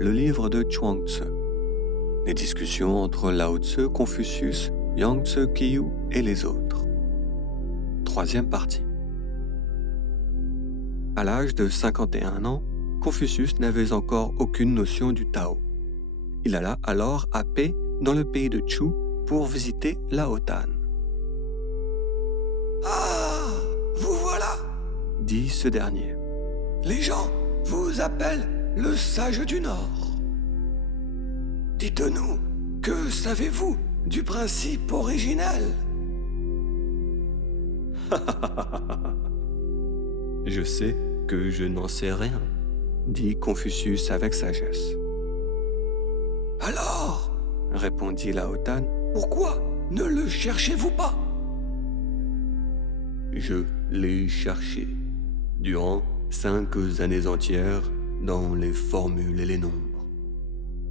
le livre de Chuang-Tzu. Les discussions entre Lao Tzu, Confucius, Yang-Tzu Kiyu et les autres. Troisième partie. À l'âge de 51 ans, Confucius n'avait encore aucune notion du Tao. Il alla alors à Pei, dans le pays de Chu, pour visiter Laotan. « Ah, vous voilà !» dit ce dernier. « Les gens vous appellent le sage du Nord. Dites-nous, que savez-vous du principe originel ?» Je sais que je n'en sais rien, dit Confucius avec sagesse. Alors, répondit Laotan, pourquoi ne le cherchez-vous pas ? Je l'ai cherché durant 5 années entières dans les formules et les nombres,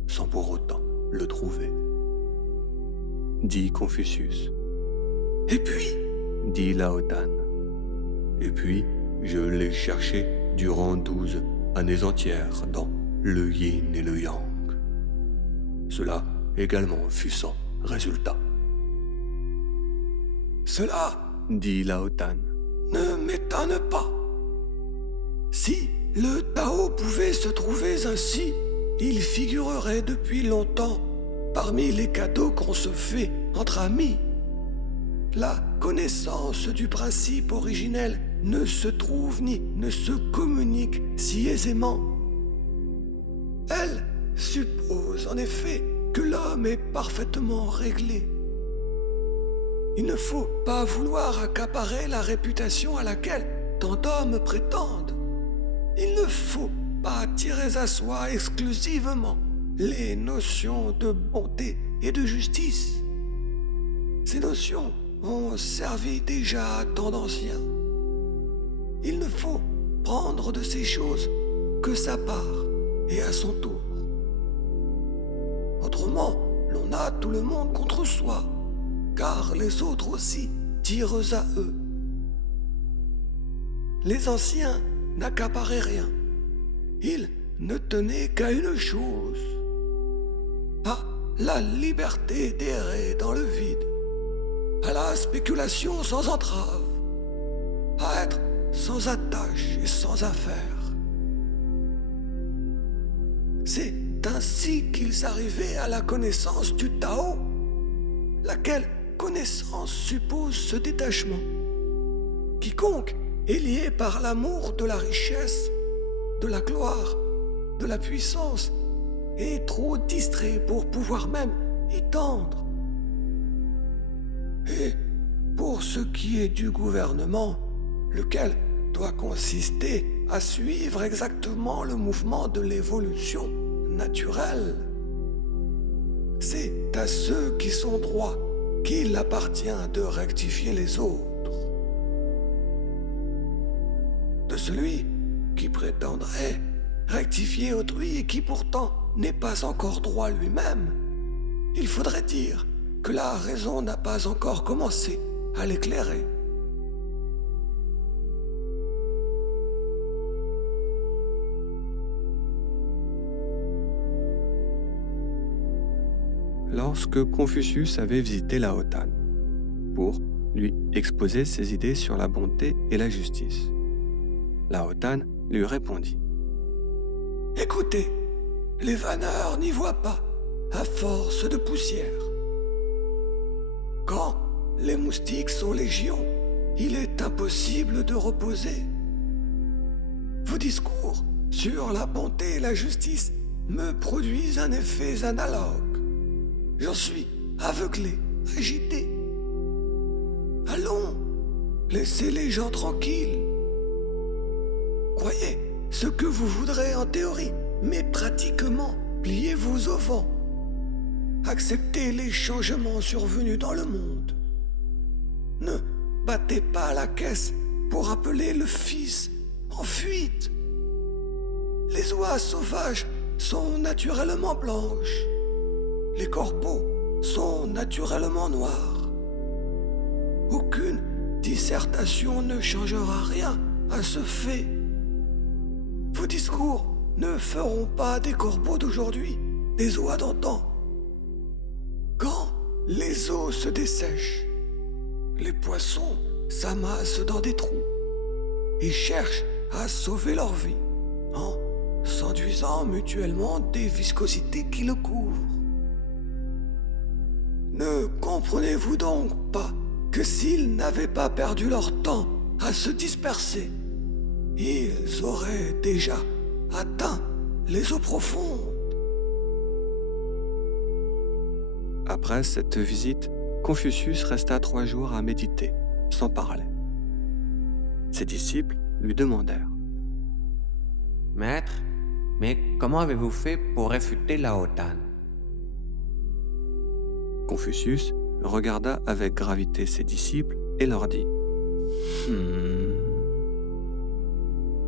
sans pour autant le trouver, dit Confucius. Et puis, dit Laotan. Et puis, je l'ai cherché durant 12 années entières dans le yin et le yang. Cela également fut sans résultat. Cela, dit Laotan, ne m'étonne pas. Si le Tao pouvait se trouver ainsi, il figurerait depuis longtemps parmi les cadeaux qu'on se fait entre amis. La connaissance du principe originel ne se trouve ni ne se communique si aisément. Elle suppose en effet que l'homme est parfaitement réglé. Il ne faut pas vouloir accaparer la réputation à laquelle tant d'hommes prétendent. Il ne faut pas tirer à soi exclusivement les notions de bonté et de justice. Ces notions ont servi déjà à tant d'anciens. Il ne faut prendre de ces choses que sa part et à son tour. Autrement, l'on a tout le monde contre soi, car les autres aussi tirent à eux. Les anciens n'accaparaient rien. Ils ne tenaient qu'à une chose, à la liberté d'errer dans le vide, à la spéculation sans entrave, à être sans attache et sans affaire. C'est ainsi qu'ils arrivaient à la connaissance du Tao, laquelle connaissance suppose ce détachement. Quiconque est lié par l'amour de la richesse, de la gloire, de la puissance, est trop distrait pour pouvoir même y tendre. Et pour ce qui est du gouvernement, lequel doit consister à suivre exactement le mouvement de l'évolution naturelle, c'est à ceux qui sont droits qu'il appartient de rectifier les autres. De celui qui prétendrait rectifier autrui et qui pourtant n'est pas encore droit lui-même, il faudrait dire que la raison n'a pas encore commencé à l'éclairer. Lorsque Confucius avait visité Laotan, pour lui exposer ses idées sur la bonté et la justice, Laotan lui répondit. « Écoutez, les vanneurs n'y voient pas, à force de poussière. Quand les moustiques sont légion, il est impossible de reposer. Vos discours sur la bonté et la justice me produisent un effet analogue. J'en suis aveuglé, agité. Allons, laissez les gens tranquilles. Croyez ce que vous voudrez en théorie, mais pratiquement, pliez-vous au vent. Acceptez les changements survenus dans le monde. Ne battez pas la caisse pour appeler le fils en fuite. Les oies sauvages sont naturellement blanches. Les corbeaux sont naturellement noirs. Aucune dissertation ne changera rien à ce fait. Vos discours ne feront pas des corbeaux d'aujourd'hui, des oies d'antan. Quand les eaux se dessèchent, les poissons s'amassent dans des trous et cherchent à sauver leur vie en s'enduisant mutuellement des viscosités qui le couvrent. Ne comprenez-vous donc pas que s'ils n'avaient pas perdu leur temps à se disperser, ils auraient déjà atteint les eaux profondes? Après cette visite, Confucius resta 3 jours à méditer, sans parler. Ses disciples lui demandèrent: « Maître, mais comment avez-vous fait pour réfuter Lao Dan ?» Confucius regarda avec gravité ses disciples et leur dit: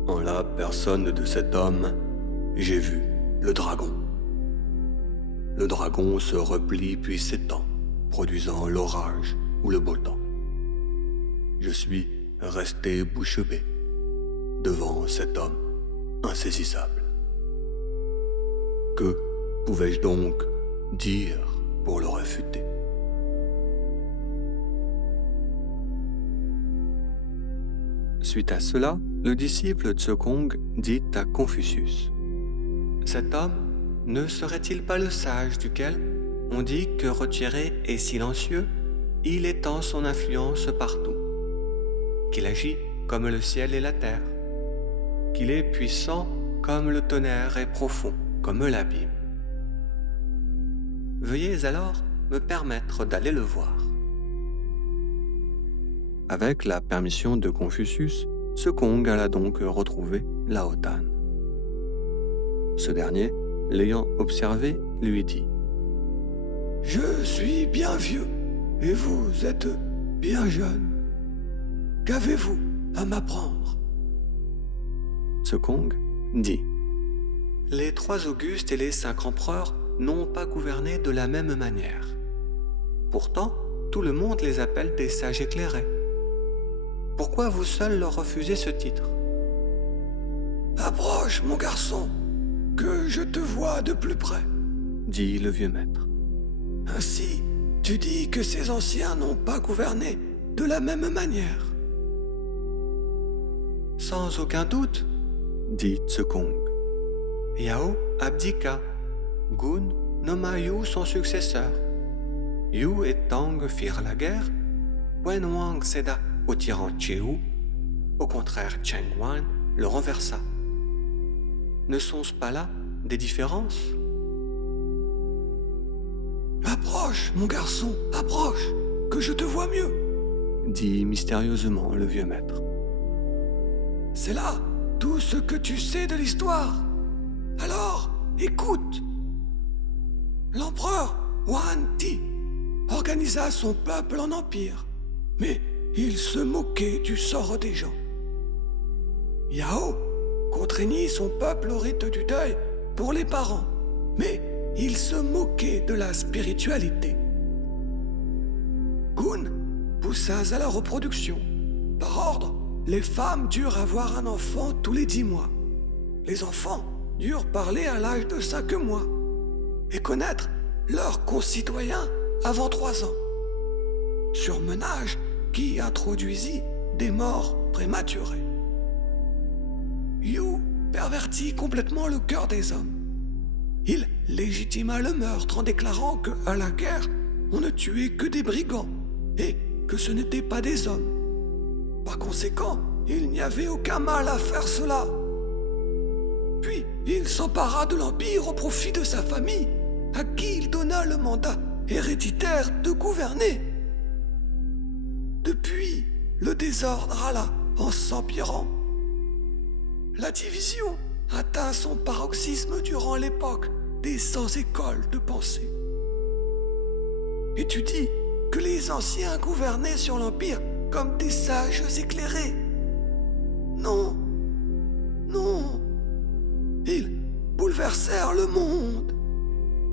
En la personne de cet homme, j'ai vu le dragon. Le dragon se replie puis s'étend, produisant l'orage ou le beau temps. Je suis resté bouche bée devant cet homme insaisissable. Que pouvais-je donc dire pour le réfuter? Suite à cela, le disciple Tsekong dit à Confucius: Cet homme ne serait-il pas le sage duquel on dit que retiré et silencieux, il étend son influence partout, qu'il agit comme le ciel et la terre, qu'il est puissant comme le tonnerre et profond comme l'abîme. Veuillez alors me permettre d'aller le voir. Avec la permission de Confucius, Tsekong alla donc retrouver Lao Dan. Ce dernier, l'ayant observé, lui dit: Je suis bien vieux et vous êtes bien jeune. Qu'avez-vous à m'apprendre? Tsekong dit: Les 3 Augustes et les 5 empereurs n'ont pas gouverné de la même manière. Pourtant, tout le monde les appelle des sages éclairés. Pourquoi vous seuls leur refusez ce titre? Approche, mon garçon, que je te vois de plus près, dit le vieux maître. Ainsi, tu dis que ces anciens n'ont pas gouverné de la même manière. Sans aucun doute, dit Tsekong. Yao abdiqua. Gun nomma Yu son successeur. Yu et Tang firent la guerre. Wen Wang céda au tyran Chiu. Au contraire, Cheng Wan le renversa. Ne sont-ce pas là des différences? Approche, mon garçon, approche, que je te vois mieux, dit mystérieusement le vieux maître. C'est là tout ce que tu sais de l'histoire. Alors, écoute. L'empereur Wan Ti organisa son peuple en empire, mais il se moquait du sort des gens. Yao contraignit son peuple au rite du deuil pour les parents, mais il se moquait de la spiritualité. Gun poussa à la reproduction. Par ordre, les femmes durent avoir un enfant tous les 10 mois. Les enfants durent parler à l'âge de 5 mois et connaître leurs concitoyens avant 3 ans. Surmenage qui introduisit des morts prématurées. Yu pervertit complètement le cœur des hommes. Il légitima le meurtre en déclarant que, à la guerre, on ne tuait que des brigands et que ce n'étaient pas des hommes. Par conséquent, il n'y avait aucun mal à faire cela. Puis, il s'empara de l'Empire au profit de sa famille, à qui il donna le mandat héréditaire de gouverner. Depuis, le désordre alla en s'empirant. La division atteint son paroxysme durant l'époque des 100 écoles de pensée. Et tu dis que les anciens gouvernaient sur l'Empire comme des sages éclairés. Non, non. Ils bouleversèrent le monde.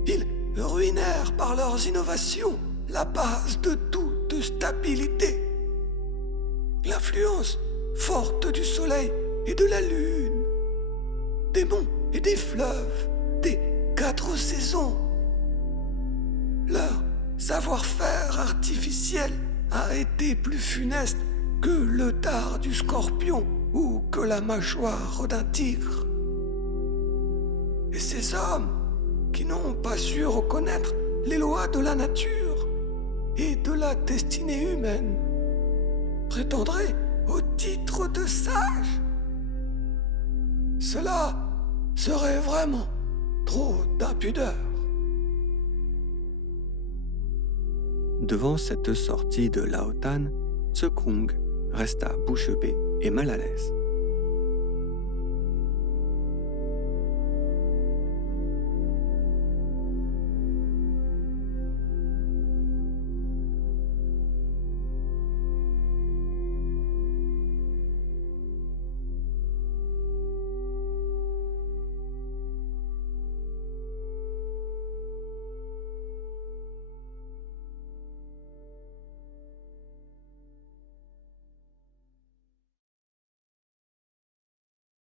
Ils ruinèrent par leurs innovations la base de toute stabilité. L'influence forte du soleil et de la lune. Démons et des fleuves, des 4 saisons. Leur savoir-faire artificiel a été plus funeste que le dard du scorpion ou que la mâchoire d'un tigre. Et ces hommes qui n'ont pas su reconnaître les lois de la nature et de la destinée humaine prétendraient au titre de sages. Cela serait vraiment trop d'impudeur. Devant cette sortie de Lao Tan, Tse Kung resta bouche bée et mal à l'aise.